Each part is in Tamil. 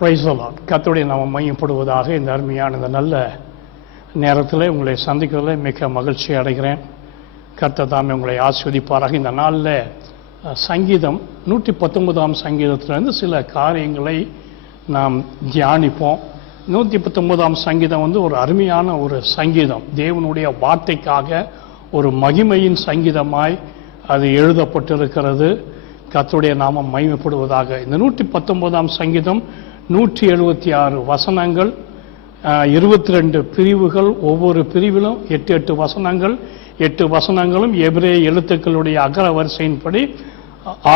Praise the Lord. கர்த்தருடைய நாமம் மகிமைப்படுவதாக. இந்த அருமையான இந்த நல்ல நேரத்தில் உங்களை சந்திக்கிறதில் மிக்க மகிழ்ச்சி அடைகிறேன். கர்த்தர் தாமே உங்களை ஆசீர்வதிப்பாராக. இந்த நாளில் சங்கீதம் 119ஆம் சங்கீதத்திலிருந்து சில காரியங்களை நாம் தியானிப்போம். 119ஆம் சங்கீதம் ஒரு அருமையான ஒரு சங்கீதம். தேவனுடைய வார்த்தைக்காக ஒரு மகிமையின் சங்கீதமாய் அது எழுதப்பட்டிருக்கிறது. கர்த்தருடைய நாமம் மகிமைப்படுவதாக. இந்த 119ஆம் சங்கீதம் 176 வசனங்கள், 22 பிரிவுகள். ஒவ்வொரு பிரிவிலும் 8 வசனங்கள். 8 வசனங்களும் எபிரேய எழுத்துக்களுடைய அகர வரிசையின்படி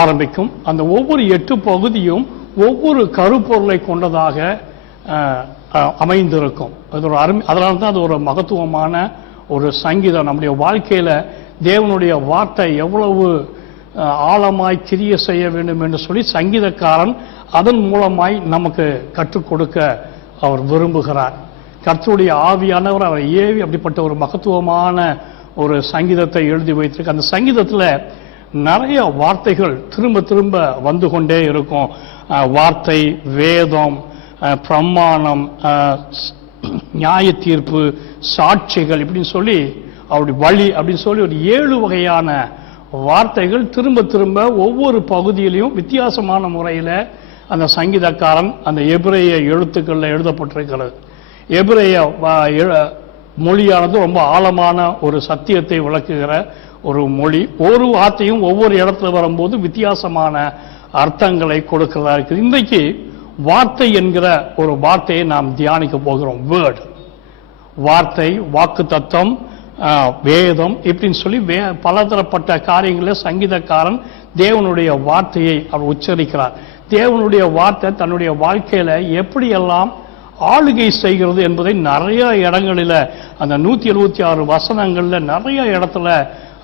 ஆரம்பிக்கும். அந்த ஒவ்வொரு 8 பகுதியும் ஒவ்வொரு கருப்பொருளை கொண்டதாக அமைந்திருக்கும். அது ஒரு அதனால தான் அது ஒரு மகத்துவமான ஒரு சங்கீதம். நம்முடைய வாழ்க்கையில் தேவனுடைய வார்த்தை எவ்வளவு ஆழமாய் கிரிய செய்ய வேண்டும் என்று சொல்லி சங்கீதக்காரன் அதன் மூலமாய் நமக்கு கற்றுக் கொடுக்க அவர் விரும்புகிறார். கர்த்தருடைய ஆவியானவர் அவரை ஏவி அப்படிப்பட்ட ஒரு மகத்துவமான ஒரு சங்கீதத்தை எழுதி வைத்திருக்கு. அந்த சங்கீதத்தில் நிறைய வார்த்தைகள் திரும்ப திரும்ப வந்து கொண்டே இருக்கும். வார்த்தை, வேதம், பிரமாணம், நியாய தீர்ப்பு, சாட்சிகள் இப்படின்னு சொல்லி அவருடைய வழி அப்படின்னு சொல்லி ஒரு 7 வகையான வார்த்தைகள் திரும்ப திரும்ப ஒவ்வொரு பகுதியிலையும் வித்தியாசமான முறையில் அந்த சங்கீதக்காரன் அந்த எபிரேய எழுத்துக்களில் எழுதப்பட்டிருக்கிறது. எபிரேய மொழியானது ரொம்ப ஆழமான ஒரு சத்தியத்தை விளக்குகிற ஒரு மொழி. ஒரு வார்த்தையும் ஒவ்வொரு இடத்துல வரும்போது வித்தியாசமான அர்த்தங்களை கொடுக்கிறதா இருக்குது. இன்றைக்கு வார்த்தை என்கிற ஒரு வார்த்தையை நாம் தியானிக்க போகிறோம். வேர்ட், வார்த்தை, வாக்கு தத்தம், வேதம் இப்படின்னு சொல்லி பலதரப்பட்ட காரியங்களில் சங்கீதக்காரன் தேவனுடைய வார்த்தையை அவர் உச்சரிக்கிறார். தேவனுடைய வார்த்தை தன்னுடைய வாழ்க்கையில எப்படியெல்லாம் ஆளுகை செய்கிறது என்பதை நிறைய இடங்களில் அந்த 176 வசனங்கள்ல நிறைய இடத்துல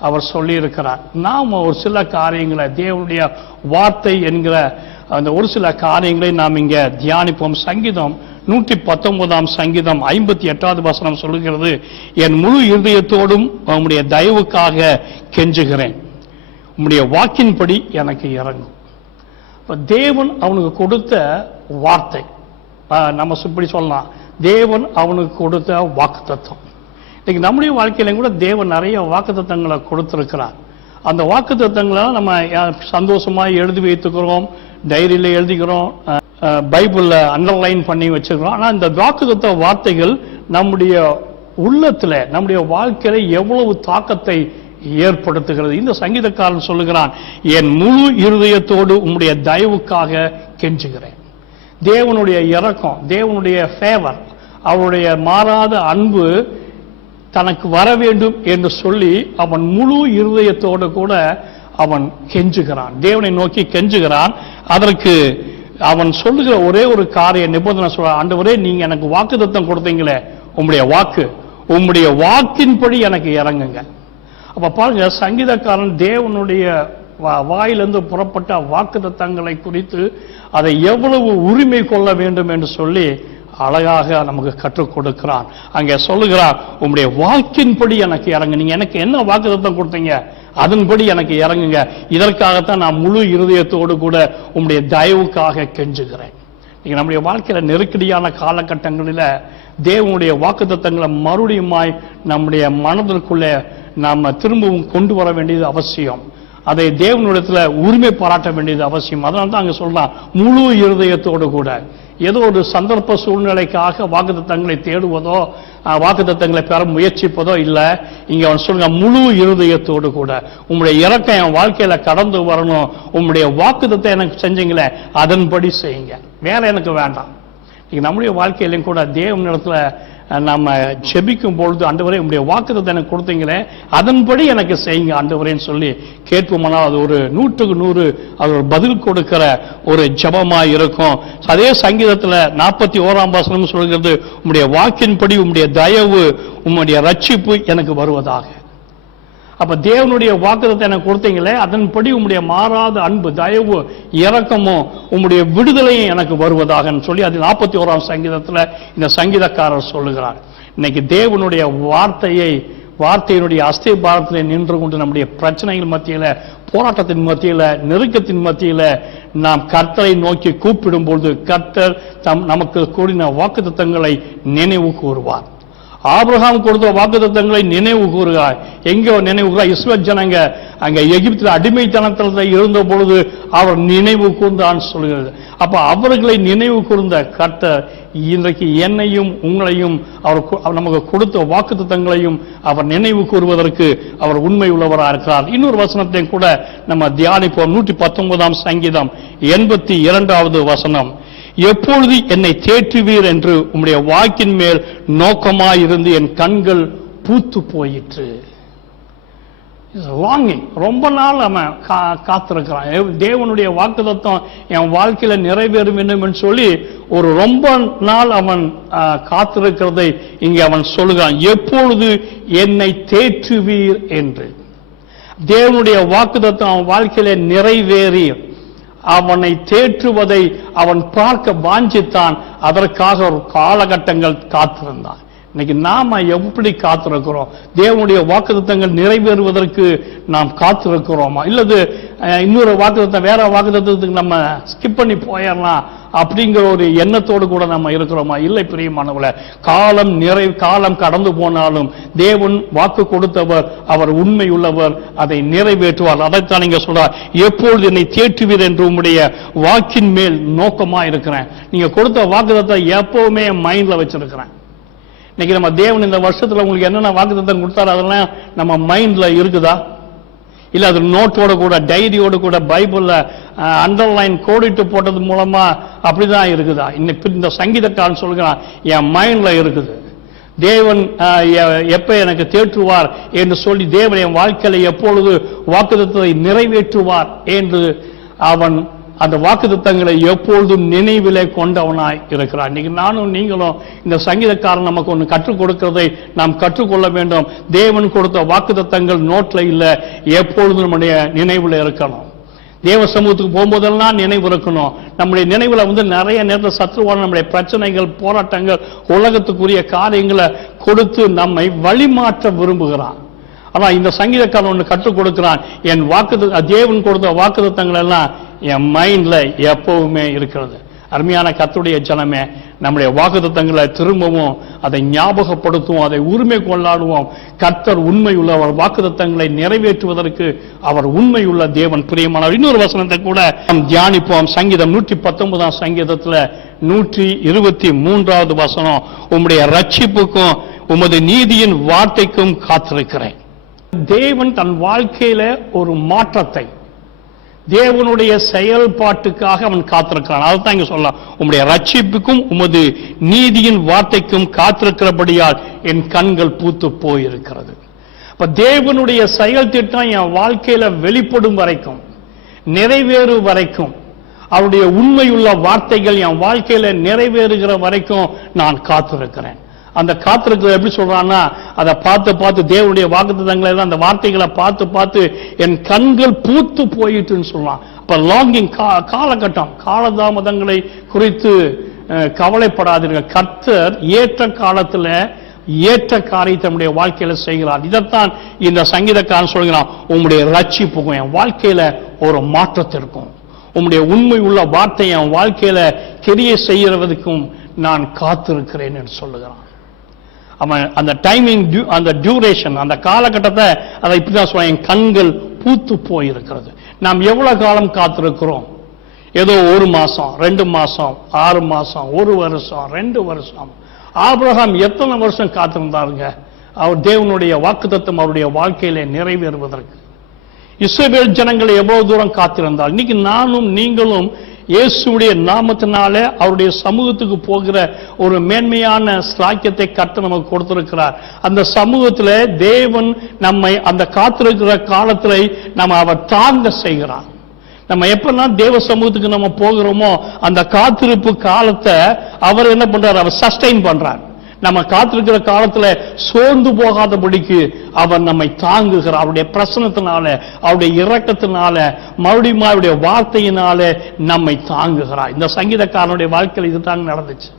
அவர் சொல்லியிருக்கிறார். நாம் ஒரு சில காரியங்களை தேவனுடைய வார்த்தை என்கிற அந்த ஒரு சில காரியங்களை நாம் இங்கே தியானிப்போம். சங்கீதம் 119ஆம் சங்கீதம் 58வது வசனம் சொல்லுகிறது, என் முழு இருதயத்தோடும் உம்முடைய தயவுக்காக கெஞ்சுகிறேன், உம்முடைய வாக்கின்படி எனக்கு இறங்கும். தேவன் அவனுக்கு கொடுத்த வார்த்தை, நம்ம இப்படி சொல்லலாம், தேவன் அவனுக்கு கொடுத்த வாக்கு தத்துவம். இன்னைக்கு நம்முடைய வாழ்க்கையிலும் கூட தேவன் நிறைய வாக்கு தத்தங்களை கொடுத்திருக்கிறார். அந்த வாக்கு தத்தங்களை நம்ம சந்தோஷமாக எழுதி வைத்துக்கிறோம், டைரியில் எழுதிக்கிறோம், பைபிளில் அண்டர்லைன் பண்ணி வச்சிருக்கிறோம். ஆனால் இந்த வாக்கு தத்துவ வார்த்தைகள் நம்முடைய உள்ளத்தில், நம்முடைய வாழ்க்கையில எவ்வளவு தாக்கத்தை ஏற்படுத்துகிறது. இந்த சங்கீதக்காரன் சொல்லுகிறான், என் முழு இருதயத்தோடு உம்முடைய தயவுக்காக கெஞ்சுகிறேன். தேவனுடைய இரக்கம், தேவனுடைய ஃபேவர், அவருடைய மாறாத அன்பு தனக்கு வர வேண்டும் என்று சொல்லி அவன் முழு இருதயத்தோடு கூட அவன் கெஞ்சுகிறான், தேவனை நோக்கி கெஞ்சுகிறான். அதற்கு அவன் சொல்லுகிற ஒரே ஒரு காரிய நிபந்தனை சொல்ற, ஆண்டவரே நீங்க எனக்கு வாக்குத்தத்தம் கொடுத்தீங்களே, உம்முடைய வாக்கின்படி எனக்கு இறங்குங்க. அப்ப பாருங்க, சங்கீதக்காரன் தேவனுடைய வாயிலிருந்து புறப்பட்ட வாக்குத்தத்தங்களை குறித்து அதை எவ்வளவு உரிமை கொள்ள வேண்டும் என்று சொல்லி அழகாக நமக்கு கற்றுக் கொடுக்கிறான். அங்கே சொல்லுகிறான், உம்முடைய வாக்கின்படி எனக்கு இறங்கு. நீங்க எனக்கு என்ன வாக்குத்தத்தம் கொடுத்தீங்க அதன்படி எனக்கு இறங்குங்க. இதற்காகத்தான் நான் முழு இருதயத்தோடு கூட உம்முடைய தயவுக்காக கெஞ்சுகிறேன். நீங்க நம்முடைய வாழ்க்கையில நெருக்கடியான காலகட்டங்களில் தேவனுடைய வாக்குத்தத்தங்களை மறுபடியுமாய் நம்முடைய மனதிற்குள்ளே நாம திரும்பவும் கொண்டு வர வேண்டியது அவசியம். அதை தேவனிடத்துல உரிமை பாராட்ட வேண்டியது அவசியம். அதனால தான் அங்க சொல்லலாம், முழு இருதயத்தோடு கூட. ஏதோ ஒரு சந்தர்ப்ப சூழ்நிலைக்காக வாக்குத்தத்தங்களை தேடுவதோ வாக்குத்தத்தங்களை பெற முயற்சிப்பதோ இல்லை. இங்க அவன் சொல்லுங்க, முழு இருதயத்தோடு கூட உங்களுடைய இறக்கம் என் வாழ்க்கையில கடந்து வரணும். உங்களுடைய வாக்குத்தத்தை எனக்கு செஞ்சீங்களே அதன்படி செய்யுங்க, வேற எனக்கு வேண்டாம். நம்முடைய வாழ்க்கையிலும் கூட தேவனிடத்துல நம்ம ஜெபிக்கும் பொழுது, ஆண்டவரே உங்களுடைய வாக்குத்தத்தத்தை எனக்கு கொடுத்தீங்களே அதன்படி எனக்கு செய்யுங்க ஆண்டவரேன்னு சொல்லி கேட்போம்னா அது ஒரு 100க்கு 100 அது ஒரு பதில் கொடுக்கிற ஒரு ஜெபமா இருக்கும். அதே சங்கீதத்தில் 41ஆம் வசனம் சொல்கிறது, உம்முடைய வாக்கின்படி உம்முடைய தயவு உம்முடைய ரட்சிப்பு எனக்கு வருவதாக. அப்ப தேவனுடைய வாக்குத்தத்தை எனக்கு கொடுத்தீங்களே அதன்படி உம்முடைய மாறாத அன்பு, தயவு, இரக்கமும் உம்முடைய விடுதலையும் எனக்கு வருவதாக சொல்லி அது 41ஆம் சங்கீதத்தில் இந்த சங்கீதக்காரர் சொல்லுகிறார். இன்னைக்கு தேவனுடைய வார்த்தையை வார்த்தையினுடைய அஸ்திபாரத்திலே நின்று கொண்டு நம்முடைய பிரச்சனைகள் மத்தியில, போராட்டத்தின் மத்தியில, நெருக்கத்தின் மத்தியில நாம் கர்த்தரை நோக்கி கூப்பிடும் பொழுது கர்த்தர் நமக்கு கூறின வாக்குத்தத்தங்களை நினைவு கூறுவார். ஆபிரகாம் கொடுத்த வாக்குத்தத்தங்களை நினைவு கூறுகிறார். எங்கே நினைவு கூறுகிறார்? இஸ்ரவேல் ஜனங்க அங்க எகிப்தில் அடிமைத்தனத்தில் இருந்த பொழுது அவர் நினைவு கூர்ந்தான்னு சொல்கிறது. அப்ப அவர்களை நினைவு கூர்ந்த கர்த்தர் இன்றைக்கு என்னையும் உங்களையும் அவர் நமக்கு கொடுத்த வாக்குத்தத்தங்களையும் அவர் நினைவு கூறுவதற்கு அவர் உண்மை உள்ளவராக இருக்கிறார். இன்னொரு வசனத்தையும் கூட நம்ம தியானிப்போம். 119 சங்கீதம் 82வது வசனம். எப்பொழுது என்னை தேற்றுவீர் என்று உம்முடைய வாக்கின் மேல் நோக்கமாயிருந்து என் கண்கள் பூத்து போயிற்று. லாங்கிங், ரொம்ப நாள் அவன் காத்திருக்கிறான். தேவனுடைய வாக்குத்தத்தம் என் வாழ்க்கையில நிறைவேறும் வேண்டும் என்று சொல்லி ஒரு ரொம்ப நாள் அவன் காத்திருக்கிறதை இங்கே அவன் சொல்லுகிறான். எப்பொழுது என்னை தேற்றுவீர் என்று. தேவனுடைய வாக்குத்தத்தம் அவன் வாழ்க்கையில நிறைவேறி அவனை தேற்றுவதை அவன் பார்க்க வாஞ்சித்தான். அதற்காக ஒரு காலகட்டங்கள் காத்திருந்தான். இன்னைக்கு நாம எப்படி காத்திருக்கிறோம்? தேவனுடைய வாக்குத்தத்தங்கள் நிறைவேறுவதற்கு நாம் காத்திருக்கிறோமா, இல்லது இன்னொரு வாக்குத்தத்தம் வேற வாக்குத்தத்தத்துக்கு நம்ம ஸ்கிப் பண்ணி போயிடலாம் அப்படிங்கிற ஒரு எண்ணத்தோடு கூட நம்ம இருக்கிறோமா? இல்லை பிரியமானவர்களே, காலம் கடந்து போனாலும் தேவன் வாக்கு கொடுத்தவர், அவர் உண்மை உள்ளவர், அதை நிறைவேற்றுவார். அதைத்தான் நீங்க சொல்றார், எப்பொழுது என்னை தேற்றுவீர் என்று உம்முடைய வாக்கின் மேல் நோக்கமா இருக்கிறேன். நீங்க கொடுத்த வாக்குத்தத்தை எப்பவுமே மைண்ட்ல வச்சிருக்கிறேன். இன்னைக்கு நம்ம தேவன் இந்த வருஷத்துல உங்களுக்கு என்னென்ன வாக்குத்தத்தம் கொடுத்தாரு அதெல்லாம் நம்ம மைண்ட்ல இருக்குதா? இல்ல அது நோட்டோட கூட, டைரியோட கூட, பைபிள்ல அண்டர்லைன் கோடிட்டு போட்டது மூலமா அப்படிதான் இருக்குதா? இந்த சங்கீதக்காரன் சொல்கிறான், என் மைண்ட்ல இருக்குது. தேவன் எப்ப எனக்கு தேற்றுவார் என்று சொல்லி தேவன் என் வாழ்க்கையில எப்பொழுது வாக்குத்தத்தத்தை நிறைவேற்றுவார் என்று அவன் அந்த வாக்குத்தத்தங்களை எப்பொழுதும் நினைவிலே கொண்டவனாய் இருக்கிறான். இன்னைக்கு நானும் நீங்களும் இந்த சங்கீதக்காரன் நமக்கு ஒன்று கற்றுக் கொடுக்கிறதை நாம் கற்றுக்கொள்ள வேண்டும். தேவன் கொடுத்த வாக்குத்தத்தங்கள் நோட்ல இல்ல, எப்பொழுதும் நம்முடைய நினைவுல இருக்கணும். தேவ சமூகத்துக்கு போகும்போதெல்லாம் நினைவு இருக்கணும். நம்முடைய நினைவுல நிறைய நேரத்தில் சத்ருவான நம்முடைய பிரச்சனைகள், போராட்டங்கள், உலகத்துக்குரிய காரியங்களை கொடுத்து நம்மை வழிமாற்ற விரும்புகிறான். ஆனா இந்த சங்கீதக்காரன் ஒன்று கற்றுக் கொடுக்கிறான், என் தேவன் கொடுத்த வாக்குத்தத்தங்கள் எல்லாம் என் மைண்ட்ல எப்பவுமே இருக்கிறது. அருமையான கர்த்தருடைய ஜனமே, நம்முடைய வாக்குத்தத்தங்களை திரும்பவும் அதை ஞாபகப்படுத்துவோம், அதை உரிமை கொண்டாடுவோம். கர்த்தர் உண்மை உள்ளவர், வாக்குத்தத்தங்களை நிறைவேற்றுவதற்கு அவர் உண்மை உள்ள தேவன். பிரியமானவர், இன்னொரு வசனத்தை கூட நாம் தியானிப்போம். சங்கீதம் 119 சங்கீதத்துல 123வது வசனம். உம்முடைய ரட்சிப்புக்கும் உமது நீதியின் வார்த்தைக்கும் காத்திருக்கிறேன். தேவன் தன் வாழ்க்கையில ஒரு மாற்றத்தை, தேவனுடைய செயல்பாட்டுக்காக அவன் காத்திருக்கிறான். அதுதான் இங்க சொல்லலாம், உம்முடைய ரட்சிப்புக்கும் உமது நீதியின் வார்த்தைக்கும் காத்திருக்கிறபடியால் என் கண்கள் பூத்து போயிருக்கிறது. அப்ப தேவனுடைய செயல் திட்டம் என் வாழ்க்கையில வெளிப்படும் வரைக்கும், நிறைவேறு வரைக்கும், அவருடைய உண்மையுள்ள வார்த்தைகள் என் வாழ்க்கையில நிறைவேறுகிற வரைக்கும் நான் காத்திருக்கிறேன். அந்த காத்திருக்கிறது எப்படி சொல்றான்னா, அதை பார்த்து தேவனுடைய வாக்குத்தத்தங்களை எல்லாம், அந்த வார்த்தைகளை பார்த்து என் கண்கள் பூத்து போயிட்டுன்னு சொல்லலாம். அப்ப லாங்கிங், காலகட்டம், காலதாமதங்களை குறித்து கவலைப்படாதீர்கள். கர்த்தர் ஏற்ற காலத்துல ஏற்ற காரியத்தை நம்முடைய வாழ்க்கையில செய்கிறார். இதைத்தான் இந்த சங்கீதக்காரன் சொல்கிறான், உங்களுடைய ரட்சிப்புக்கும் என் வாழ்க்கையில ஒரு மாற்றத்திற்கும், உங்களுடைய உண்மை உள்ள வார்த்தை என் வாழ்க்கையில கிரியை செய்யறதுக்கும் நான் காத்திருக்கிறேன் என்று சொல்லுகிறான். அவன் அந்த டைமிங், அந்த டியூரேஷன், அந்த காலகட்டத்தை அதை இப்படிதான் சொல்ல, என் கண்கள் பூத்து போயிருக்கிறது. நாம் எவ்வளவு காலம் காத்திருக்கிறோம்? ஏதோ 1 மாசம், 2 மாசம், 6 மாசம், 1 வருஷம், 2 வருஷம். ஆபிரகாம் எத்தனை வருஷம் காத்திருந்தாருங்க அவர் தேவனுடைய வாக்குத்தத்தம் அவருடைய வாழ்க்கையில நிறைவேறுவதற்கு? இஸ்ரவேல் ஜனங்களை எவ்வளவு தூரம் காத்திருந்தார்? இன்னைக்கு நானும் நீங்களும் இயேசுடைய நாமத்தினாலே அவருடைய சமூகத்துக்கு போகிற ஒரு மேன்மையான ஸ்லாக்கியத்தை கர்த்தர் நமக்கு கொடுத்திருக்கிறார். அந்த சமூகத்தில் தேவன் நம்மை அந்த காத்திருக்கிற காலத்தில் நம்ம அவர் தாங்க செய்கிறார். நம்ம எப்பெல்லாம் தேவ சமூகத்துக்கு நம்ம போகிறோமோ அந்த காத்திருப்பு காலத்தை அவர் என்ன பண்றார்? அவர் சஸ்டைன் பண்றார். நம்ம காத்திருக்கிற காலத்துல சோர்ந்து போகாதபடிக்கு அவர் நம்மை தாங்குகிறார். அவருடைய பிரசனத்தினால, அவருடைய இரக்கத்தினால, மறுபடியும் அவருடைய வார்த்தையினால நம்மை தாங்குகிறார். இந்த சங்கீதக்காரனுடைய வாழ்க்கையில் இதுதான் நடந்துச்சு.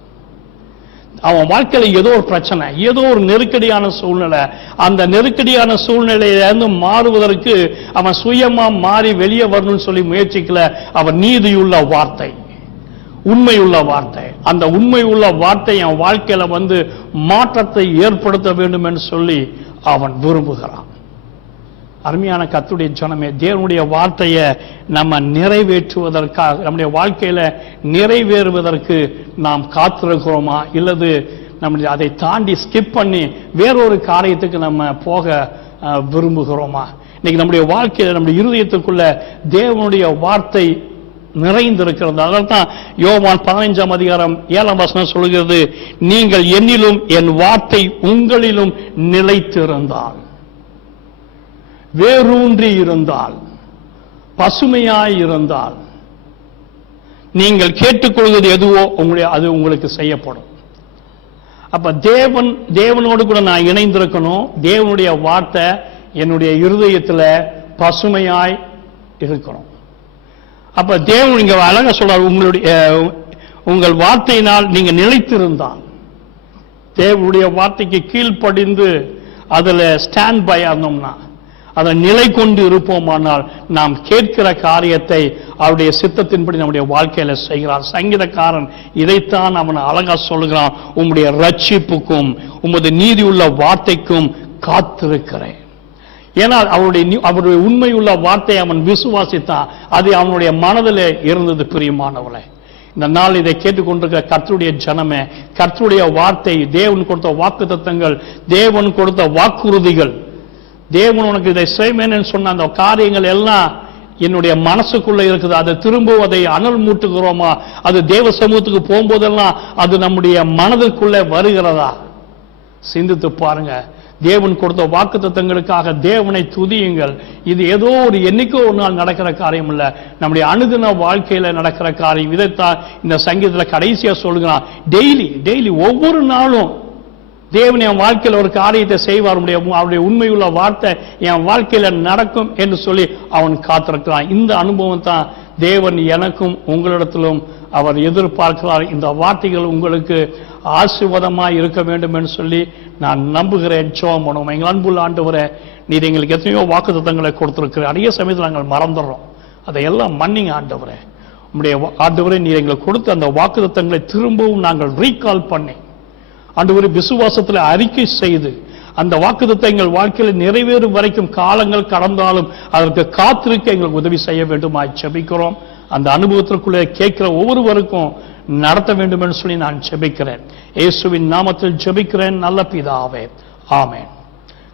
அவன் வாழ்க்கையில ஏதோ ஒரு பிரச்சனை, ஏதோ ஒரு நெருக்கடியான சூழ்நிலை, அந்த நெருக்கடியான சூழ்நிலையிலிருந்து மாறுவதற்கு அவன் சுயமா மாறி வெளியே வரணும்னு சொல்லி முயற்சிக்கல. அவன் நீதியுள்ள வார்த்தை, உண்மையுள்ள வார்த்தை, அந்த உண்மையுள்ள வார்த்தை என் வாழ்க்கையில மாற்றத்தை ஏற்படுத்த வேண்டும் என்று சொல்லி அவன் விரும்புகிறான். அருமையான கர்த்தருடைய ஜனமே, தேவனுடைய வார்த்தையை நம்ம நிறைவேற்றுவதற்காக, நம்முடைய வாழ்க்கையில நிறைவேறுவதற்கு நாம் காத்திருக்கிறோமா, இல்லது நம்ம அதை தாண்டி ஸ்கிப் பண்ணி வேறொரு காரியத்துக்கு நம்ம போக விரும்புகிறோமா? இன்னைக்கு நம்முடைய வாழ்க்கையில, நம்முடைய இருதயத்துக்குள்ள தேவனுடைய வார்த்தை நிறைந்திருக்கிறது. அதனால்தான் யோவான் 15ஆம் அதிகாரம் 7ஆம் வசனம் சொல்கிறது, நீங்கள் என்னிலும் என் வார்த்தை உங்களிலும் நிலைத்திருந்தால், வேரூன்றி இருந்தால், பசுமையாய் இருந்தால், நீங்கள் கேட்டுக்கொள்வது எதுவோ அது உங்களுக்கு செய்யப்படும். அப்ப தேவனோடு கூட நான் இணைந்திருக்கணும். தேவனுடைய வார்த்தை என்னுடைய இருதயத்தில் பசுமையாய் இருக்கணும். அப்ப தேவன் இங்க அழகா சொல்றார், உங்கள் வார்த்தையினால் நீங்க நிலைத்திருந்தால், தேவனுடைய வார்த்தைக்கு கீழ்ப்படிந்து அதுல ஸ்டாண்ட் பை ஆனோம்னா, அதை நிலை கொண்டு இருப்போமானால், நாம் கேட்கிற காரியத்தை அவருடைய சித்தத்தின்படி நம்முடைய வாழ்க்கையில செய்கிறார். சங்கீதக்காரன் இதைத்தான் அவன் அழகா சொல்லுகிறான், உம்முடைய ரட்சிப்புக்கும் உமது நீதி உள்ள வார்த்தைக்கும் காத்திருக்கிறேன். ஏன்னா அவருடைய உண்மையுள்ள வார்த்தை அவன் விசுவாசித்தான், அது அவனுடைய மனதில் இருந்தது. பிரியமானவளே, இந்த நாள் இதை கேட்டுக்கொண்டிருக்கிற கர்த்தருடைய ஜனமே, கர்த்தருடைய வார்த்தை, தேவன் கொடுத்த வாக்குத்தத்தங்கள், தேவன் கொடுத்த வாக்குறுதிகள், தேவன் உனக்கு இதை செய்வேன்னு சொன்ன அந்த காரியங்கள் எல்லாம் என்னுடைய மனசுக்குள்ள இருக்குது. அதை திரும்ப அதை அனல் மூட்டுகிறோமா? அது தேவ சமூகத்துக்கு போகும்போதெல்லாம் அது நம்முடைய மனதுக்குள்ள வருகிறதா? சிந்தித்து பாருங்க. தேவன் கொடுத்த வாக்குத்தத்தங்களுக்காக தேவனை துதியுங்கள். இது ஏதோ ஒரு என்னைக்கோ ஒரு நாள் நடக்கிற காரியம் இல்ல, நம்முடைய அனுதின வாழ்க்கையில நடக்கிற காரியம். இதைத்தான் இந்த சங்கீதத்தில் கடைசியா சொல்கிறான். டெய்லி ஒவ்வொரு நாளும் தேவன் என் வாழ்க்கையில் ஒரு காரியத்தை செய்வார், அவருடைய உண்மையுள்ள வார்த்தை என் வாழ்க்கையில நடக்கும் என்று சொல்லி அவன் காத்திருக்கிறான். இந்த அனுபவம் தான் தேவன் எனக்கும் உங்களிடத்திலும் அவர் எதிர்பார்க்கிறார். இந்த வார்த்தைகள் உங்களுக்கு ஆசீர்வாதமாய் இருக்க வேண்டும் என்று சொல்லி நான் நம்புகிறேன். ஜெபம் பண்ணுவோம். எங்கள் அன்புள்ள ஆண்டவரே, நீர் எங்களுக்கு எத்தனையோ வாக்குத்தத்தங்களை கொடுத்திருக்கிறேன். அதிக சமயத்தில் நாங்கள் மறந்துடுறோம். அதையெல்லாம் மன்னிங்க ஆண்டவரே. உங்களுடைய ஆண்டவரே, நீர் எங்களுக்கு கொடுத்த அந்த வாக்குத்தத்தங்களை திரும்பவும் நாங்கள் ரீகால் பண்ணி ஆண்டவரே விசுவாசத்தில் அறிக்கை செய்து அந்த வாக்குத்தத்தத்தை எங்கள் வாழ்க்கையில் நிறைவேறும் வரைக்கும் காலங்கள் கடந்தாலும் அதற்கு காத்திருக்க எங்களுக்கு உதவி செய்ய வேண்டுமாய் ஜெபிக்கிறோம். அந்த அனுபவத்திற்குள்ளே கேட்கிற ஒவ்வொருவருக்கும் நடத்த வேண்டும் என்று சொல்லி நான் ஜெபிக்கிறேன். இயேசுவின் நாமத்தில் ஜெபிக்கிறேன் நல்ல பிதாவே, ஆமென்.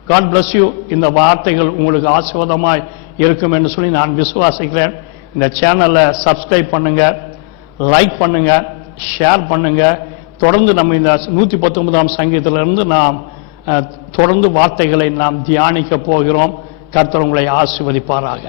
God bless you. இந்த வார்த்தைகள் உங்களுக்கு ஆசீர்வாதமாய் இருக்கும் என்று சொல்லி நான் விசுவாசிக்கிறேன். இந்த சேனலை சப்ஸ்கிரைப் பண்ணுங்க, லைக் பண்ணுங்க, ஷேர் பண்ணுங்க. தொடர்ந்து நம்ம இந்த 119ஆம் சங்கீதத்திலிருந்து நாம் தொடர்ந்து வார்த்தைகளை நாம் தியானிக்க போகிறோம். கர்த்தர் உங்களை ஆசீர்வதிப்பாராக.